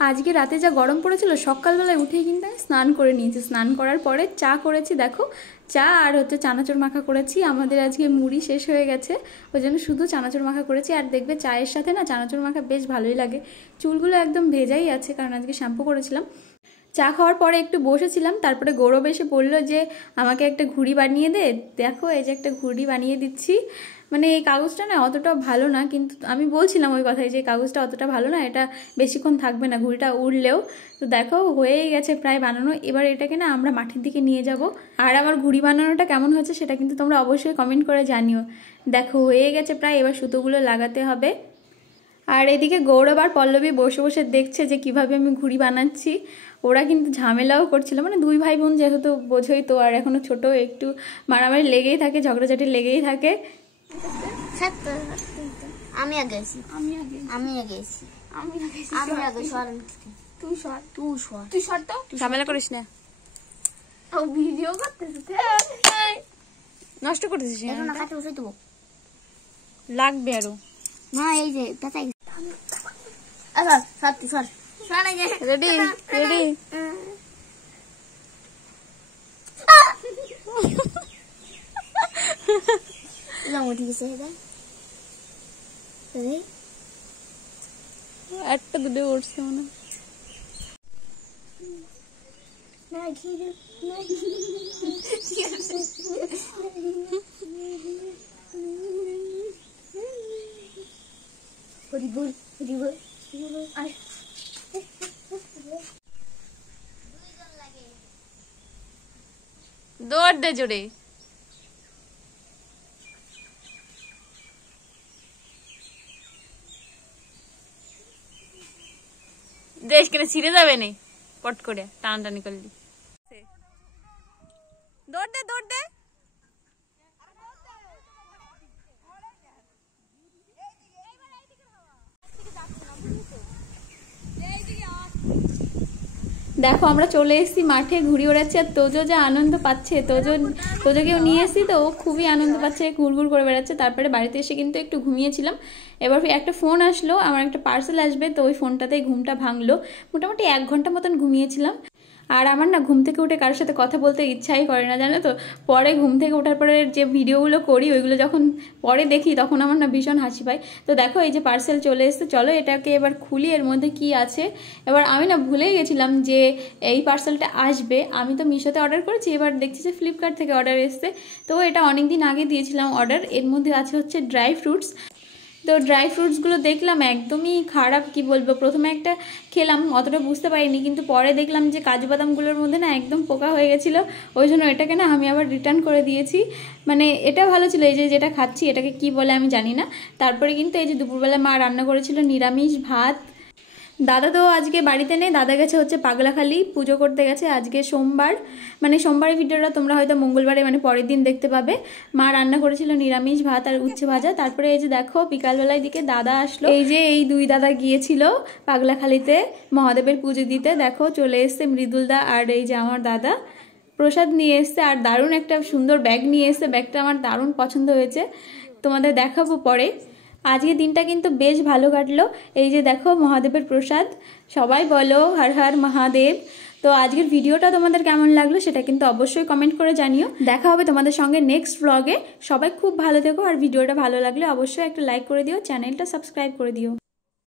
আজকে রাতে যা গরম পড়েছিল সকালবেলায় উঠেই কিন্তু আমি স্নান করে নিয়েছি। স্নান করার পরে চা করেছি, দেখো চা আর হচ্ছে চানাচুর মাখা করেছি। আমাদের আজকে মুড়ি শেষ হয়ে গেছে, ওই জন্য শুধু চানাচুর মাখা করেছি। আর দেখবে চায়ের সাথে না চানাচুর মাখা বেশ ভালোই লাগে। চুলগুলো একদম ভেজাই আছে কারণ আজকে শ্যাম্পু করেছিলাম। চা খাওয়ার পরে একটু বসেছিলাম, তারপরে গৌরব এসে বললো যে আমাকে একটা ঘুড়ি বানিয়ে দে। দেখো এই যে একটা ঘুড়ি বানিয়ে দিচ্ছি। মানে এই কাগজটা না অতটা ভালো না, কিন্তু আমি বলছিলাম ওই কথাই যে কাগজটা অতটা ভালো না, এটা বেশিক্ষণ থাকবে না ঘুড়িটা উড়লেও। তো দেখো হয়েই গেছে প্রায় বানানো। এবার এটাকে না আমরা মাঠের দিকে নিয়ে যাব। আর আমার ঘুড়ি বানানোটা কেমন হয়েছে সেটা কিন্তু তোমরা অবশ্যই কমেন্ট করে জানিও। দেখো হয়ে গেছে প্রায়, এবার সুতোগুলো লাগাতে হবে। আর এদিকে গৌরব আর পল্লবী বসে বসে দেখছে যে কিভাবে আমি ঘুড়ি বানাচ্ছি। ওরা কিন্তু ঝামেলাও করছিল, মানে দুই ভাই বোন যেহেতু বোঝোই তো, আর এখনো ছোট, একটু মারামারি লেগেই থাকে, ঝগড়াঝাটি লেগেই থাকে। আমি আগে এসেছি, তুই সর তো, ঝামেলা করিস না, ভিডিও করতেছিস, নষ্ট করতেছিস। এখন কাছে বসে দেবো, লাগবে আরো না এই যে পেঁচাই। আচ্ছা সর তুই সর, রেডি রেডি। ঠিক আছে একটা দুটো উঠছে মনে দৌড় দে জোরে। দেশ কেটে ছিঁড়ে যাবে না, পট করে টানাটানি করলি। দৌড় দে দৌড় দে। দেখো আমরা চলে এসেছি মাঠে, ঘুড়ি ওড়াচ্ছে। আর তোজো যা আনন্দ পাচ্ছে, তোজোকেও নিয়ে এসেছি তো, ও খুবই আনন্দ পাচ্ছে, ঘুরঘুর করে বেড়াচ্ছে। তারপরে বাড়িতে এসে কিন্তু একটু ঘুমিয়েছিলাম। এবার একটা ফোন আসলো, আমার একটা পার্সেল আসবে, তো ওই ফোনটাতেই ঘুমটা ভাঙলো। মোটামুটি 1 ঘন্টা মতন ঘুমিয়েছিলাম। আর আমার না ঘুম থেকে উঠে কারোর সাথে কথা বলতে ইচ্ছাই করে না, জানো তো। পরে ঘুম থেকে ওঠার পরে যে ভিডিওগুলো করি ওইগুলো যখন পরে দেখি তখন আমার না ভীষণ হাসি পায়। তো দেখো এই যে পার্সেল চলে এসেছে, চলো এটাকে এবার খুলি, এর মধ্যে কি আছে। এবার আমি না ভুলেই গেছিলাম যে এই পার্সেলটা আসবে। আমি তো মিশোতে অর্ডার করেছি, এবার দেখছি যে ফ্লিপকার্ট থেকে অর্ডার এসছে। তো এটা অনেক দিন আগে দিয়েছিলাম অর্ডার। এর মধ্যে আছে হচ্ছে ড্রাই ফ্রুটস। তো ড্রাই ফ্রুটসগুলো দেখলাম একদমই খারাপ, কি বলবো। প্রথমে একটা খেলাম, অতটা বুঝতে পারিনি, কিন্তু পরে দেখলাম যে কাজু বাদামগুলোর মধ্যে না একদম পোকা হয়ে গেছিলো। ওই জন্য এটাকে না আমি আবার রিটার্ন করে দিয়েছি। মানে এটা ভালো ছিল, এই যে যেটা খাচ্ছি এটাকে কি বলে আমি জানি না। তারপরে কিন্তু এই যে দুপুরবেলা মা রান্না করেছিল নিরামিষ ভাত। দাদা তো আজকে বাড়িতে নেই, দাদা গেছে হচ্ছে পাগলাখালি পুজো করতে গেছে। আজকে সোমবার, মানে সোমবারের ভিডিওটা তোমরা হয়তো মঙ্গলবারে মানে পরের দিন দেখতে পাবে। মা রান্না করেছিল নিরামিষ ভাত আর উচ্ছে ভাজা। তারপরে এই যে দেখো বিকালবেলার দিকে দাদা আসলো। এই যে এই দুই দাদা গিয়েছিল পাগলাখালিতে মহাদেবের পুজো দিতে। দেখো চলে এসছে মৃদুলদা আর এই যে আমার দাদা প্রসাদ নিয়ে এসছে, আর দারুণ একটা সুন্দর ব্যাগ নিয়ে এসছে। ব্যাগটা আমার দারুণ পছন্দ হয়েছে, তোমাদের দেখাবো পরে। আজকের দিনটা কিন্তু বেশ ভালো কাটলো। এই যে দেখো মহাদেবের প্রসাদ, সবাই বলো হর হর মহাদেব। তো আজকের ভিডিওটা তোমাদের কেমন লাগলো সেটা কিন্তু অবশ্যই কমেন্ট করে জানিও। দেখা হবে তোমাদের সঙ্গে নেক্সট ব্লগে। সবাই খুব ভালো থেকো, আর ভিডিওটা ভালো লাগলে অবশ্যই একটা লাইক করে দিও, চ্যানেলটা সাবস্ক্রাইব করে দিও।